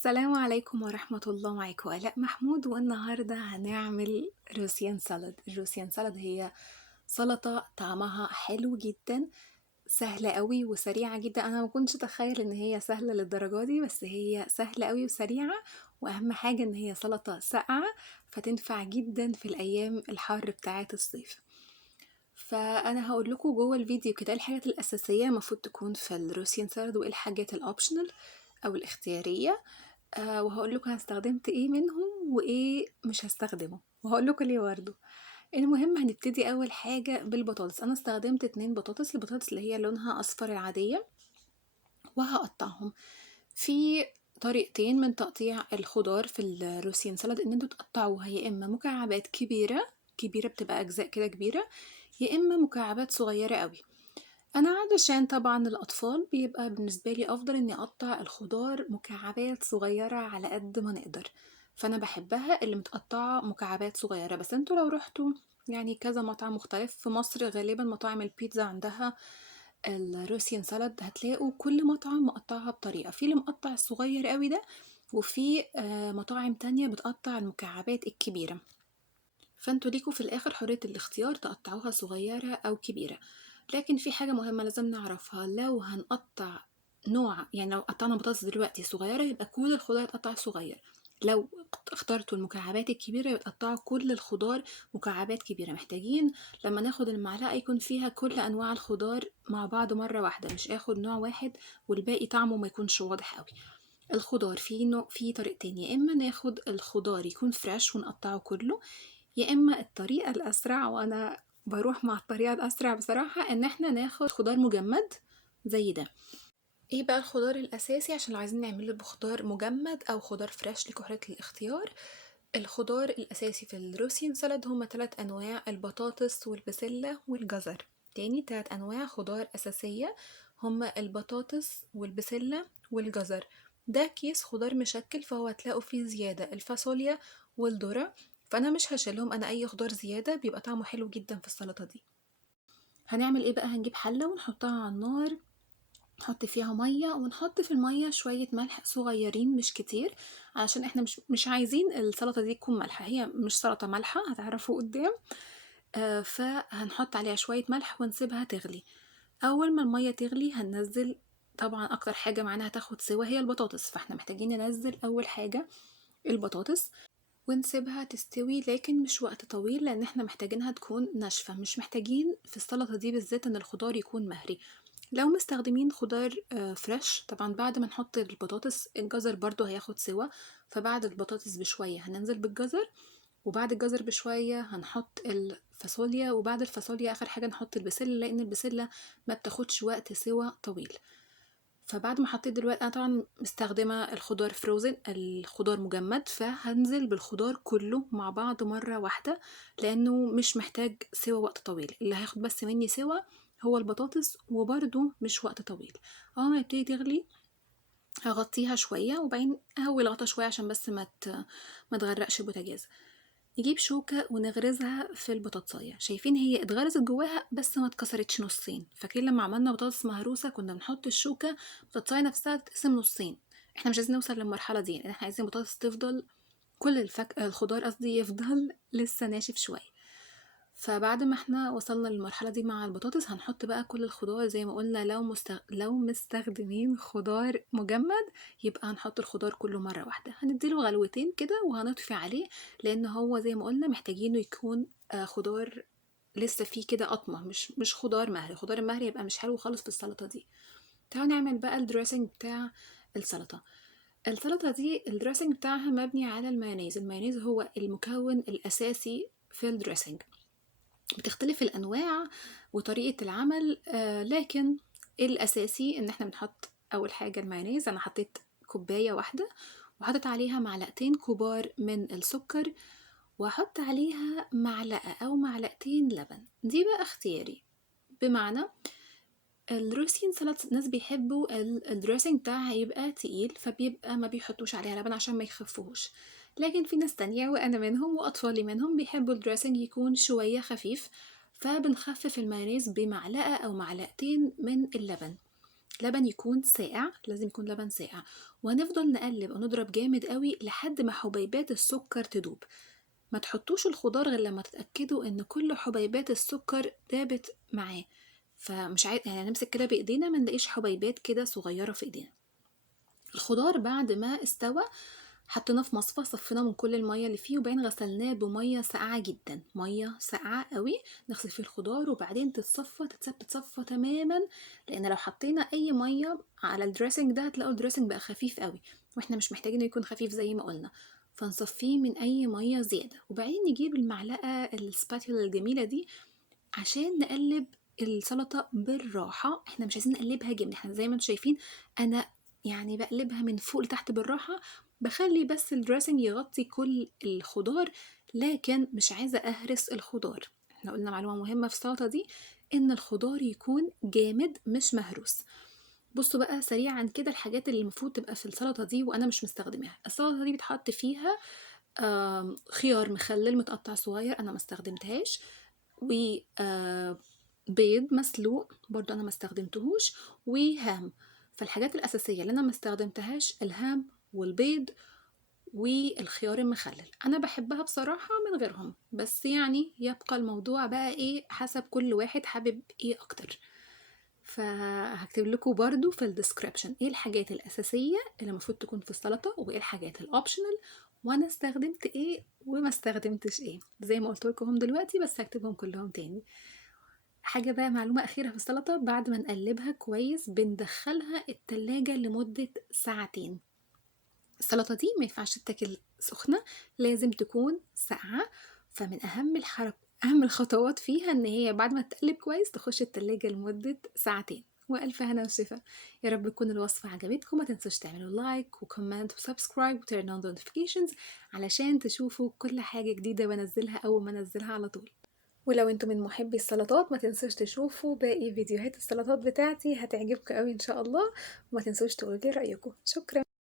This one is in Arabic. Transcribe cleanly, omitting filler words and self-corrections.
السلام عليكم ورحمة الله، معاكم آلاء محمود. والنهاردة هنعمل روسيان سالاد. الروسيان سالاد هي سلطة طعمها حلو جدا، سهلة قوي وسريعة جدا. أنا ما كنتش أتخيل إن هي سهلة للدرجة دي، بس هي سهلة قوي وسريعة. وأهم حاجة إن هي سلطة ساقعة، فتنفع جدا في الأيام الحر بتاعة الصيف. فأنا هقول لكم جوه الفيديو كده الحاجات الأساسية المفروض تكون في الروسيان سالاد، وإيه الحاجات الأوبشنال أو الاختيارية. وهقول لكم أنا استخدمت ايه منهم وايه مش هستخدمه، وهقول لكم ليه برضه. المهم هنبتدي اول حاجه بالبطاطس. انا استخدمت 2 بطاطس، البطاطس اللي هي لونها اصفر العاديه، وهقطعهم في طريقتين من تقطيع الخضار في الروسيان سالاد. ان انتوا تقطعوها يا اما مكعبات كبيره كبيره بتبقى اجزاء كده كبيره، يا اما مكعبات صغيره قوي. انا علشان طبعا الاطفال بيبقى بالنسبه لي افضل اني اقطع الخضار مكعبات صغيره على قد ما نقدر، فانا بحبها اللي متقطعه مكعبات صغيره. بس انتوا لو رحتوا يعني كذا مطعم مختلف في مصر، غالبا مطاعم البيتزا عندها الروسيان سالاد، هتلاقوا كل مطعم مقطعها بطريقه، في اللي مقطع الصغير قوي ده، وفي مطاعم تانية بتقطع المكعبات الكبيره. فانتوا ليكوا في الاخر حرية الاختيار تقطعوها صغيرة او كبيرة. لكن في حاجة مهمة لازم نعرفها، لو هنقطع نوع، يعني لو قطعنا بطاطس دلوقتي صغيرة يبقى كل الخضار يتقطع صغير. لو اخترتوا المكعبات الكبيرة يبقى تقطعوا كل الخضار مكعبات كبيرة. محتاجين لما ناخد المعلقة يكون فيها كل انواع الخضار مع بعض مرة واحدة، مش اخد نوع واحد والباقي طعمه ما يكونش واضح قوي. الخضار في نوع، في طريقتين، يا اما ناخد الخضار يكون فريش ونقطعه كله، يا اما الطريقه الاسرع، وانا بروح مع الطريقه الاسرع بصراحه، ان احنا ناخد خضار مجمد زي ده. ايه بقى الخضار الاساسي عشان لو عايزين نعمله بخضار مجمد او خضار فريش لكم حريه الاختيار؟ الخضار الاساسي في الروسيان سالاد هما 3 انواع: البطاطس والبسله والجزر. تاني 3 انواع خضار اساسيه هما البطاطس والبسله والجزر. ده كيس خضار مشكل، فهو هتلاقوا فيه زياده الفاصوليا والذره، فانا مش هشيلهم. انا اي خضار زياده بيبقى طعمه حلو جدا في السلطه دي. هنعمل ايه بقى؟ هنجيب حله ونحطها على النار، نحط فيها ميه، ونحط في الميه شويه ملح صغيرين مش كتير، علشان احنا مش عايزين السلطه دي تكون مالحه، هي مش سلطه مالحه هتعرفوا قدام. فهنحط عليها شويه ملح ونسيبها تغلي. اول ما الميه تغلي هننزل، طبعا اكتر حاجه معانا هتاخد سوا هي البطاطس، فاحنا محتاجين ننزل اول حاجه البطاطس ونسيبها تستوي، لكن مش وقت طويل لان احنا محتاجينها تكون ناشفة. مش محتاجين في السلطة دي بالذات ان الخضار يكون مهري. لو مستخدمين خضار فريش، طبعا بعد ما نحط البطاطس الجزر برضو هياخد سوا، فبعد البطاطس بشوية هننزل بالجزر، وبعد الجزر بشوية هنحط الفاصوليا، وبعد الفاصوليا اخر حاجة نحط البسلة، لان البسلة ما بتاخدش وقت سوا طويل. فبعد ما حطيت دلوقتي، انا طبعا مستخدمه الخضار فروزن، الخضار مجمد، فهنزل بالخضار كله مع بعض مره واحده، لانه مش محتاج سوا وقت طويل. اللي هياخد بس مني سوا هو البطاطس، وبرده مش وقت طويل. اول ما يبتدي تغلي هغطيها شويه، وبعدين اهوي الغطا شويه عشان بس ما تغرقش البوتاجاز. نجيب شوكة ونغرزها في البطاطساية. شايفين هي اتغرزت جواها بس ما اتكسرتش نصين. فاكرين لما عملنا بطاطس مهروسة كنا بنحط الشوكة البطاطساية نفسها تتقسم نصين؟ احنا مش عايزين نوصل للمرحلة دي، احنا عايزين البطاطس تفضل كل الخضار قصدي يفضل لسه ناشف شوية. فبعد ما احنا وصلنا للمرحلة دي مع البطاطس، هنحط بقى كل الخضار زي ما قلنا. لو مستخدمين خضار مجمد يبقى هنحط الخضار كله مرة واحدة، هنديله غلوتين كده وهنطفي عليه، لان هو زي ما قلنا محتاجينه يكون خضار لسه فيه كده قطمة، مش خضار مهري. الخضار المهري يبقى مش حلو خالص في السلطة دي. تعالوا نعمل بقى الدريسنج بتاع السلطة. السلطة دي الدريسنج بتاعها مبني على المايونيز. المايونيز هو المكون الأساسي في الدريسنج. بتختلف الأنواع وطريقة العمل، لكن الأساسي إن احنا بنحط أول حاجة المايونيز. أنا حطيت كوباية واحدة، وحطيت عليها معلقتين كبار من السكر، وأحط عليها معلقة أو معلقتين لبن. دي بقى اختياري، بمعنى الروسيان سلطة ناس بيحبوا الدريسنج بتاعها يبقى تقيل، فبيبقى ما بيحطوش عليها لبن عشان ما يخفوش. لكن في ناس تانية وأنا منهم وأطفالي منهم بيحبوا الدريسنج يكون شوية خفيف، فبنخفف المايونيز بمعلقة أو معلقتين من اللبن. لبن يكون ساقع، لازم يكون لبن ساقع، وهنفضل نقلب ونضرب جامد قوي لحد ما حبيبات السكر تدوب. ما تحطوش الخضار غير لما تتأكدوا ان كل حبيبات السكر دابت معاه. فمش يعني نمسك كده بايدينا ما نلاقيش حبيبات كده صغيرة في ايدينا. الخضار بعد ما استوى حطيناه في مصفى، صفيناه من كل المية اللي فيه، وبعدين غسلناه بمية ساقعة جدا، مية ساقعة قوي نغسل فيه الخضار، وبعدين تتصفى تماما. لان لو حطينا اي مية على الدريسنج ده هتلاقوا الدريسنج بقى خفيف قوي، واحنا مش محتاجين يكون خفيف زي ما قلنا. فنصفيه من اي مية زيادة، وبعدين نجيب المعلقة السباتيولا الجميلة دي عشان نقلب السلطة بالراحة. احنا مش عايزين نقلبها جامد، احنا زي ما انتم شايفين انا يعني بقلبها من فوق لتحت بالراحة، بخلي بس الدريسنج يغطي كل الخضار، لكن مش عايزة اهرس الخضار. احنا قلنا معلومة مهمة في السلطة دي، ان الخضار يكون جامد مش مهروس. بصوا بقى سريعا كده الحاجات اللي المفروض تبقى في السلطة دي وانا مش مستخدماها. السلطة دي بتحط فيها خيار مخلل متقطع صغير، انا ما استخدمتهاش، و بيض مسلوق برضو انا ما استخدمتهوش، وهام. فالحاجات الاساسيه اللي انا ما استخدمتهاش الهام والبيض والخيار المخلل. انا بحبها بصراحه من غيرهم، بس يعني يبقى الموضوع بقى ايه حسب كل واحد حابب ايه اكتر. فهكتب لكم برضو في الديسكريبشن ايه الحاجات الاساسيه اللي المفروض تكون في السلطه، وايه الحاجات الاوبشنال، وانا استخدمت ايه وما استخدمتش ايه زي ما قلت لكم دلوقتي، بس هكتبهم كلهم تاني. حاجة بقى معلومة أخيرة في السلطة، بعد ما نقلبها كويس بندخلها التلاجة لمدة ساعتين. السلطة دي ما ينفعش تتاكل سخنة، لازم تكون ساقعة. فمن أهم الخطوات فيها إن هي بعد ما تقلب كويس تخش التلاجة لمدة ساعتين. وألف هنا وشفا. يا رب تكون الوصفة عجبتكم، ما تنسوش تعملوا لايك وكومنت وسبسكرايب وتيرن اون نوتيفيكيشنز علشان تشوفوا كل حاجة جديدة بنزلها أول ما أنزلها على طول. ولو انتم من محبي السلطات ما تنسوش تشوفوا باقي فيديوهات السلطات بتاعتي، هتعجبكم قوي ان شاء الله. وما تنسوش تقولوا لي رأيكم. شكرا.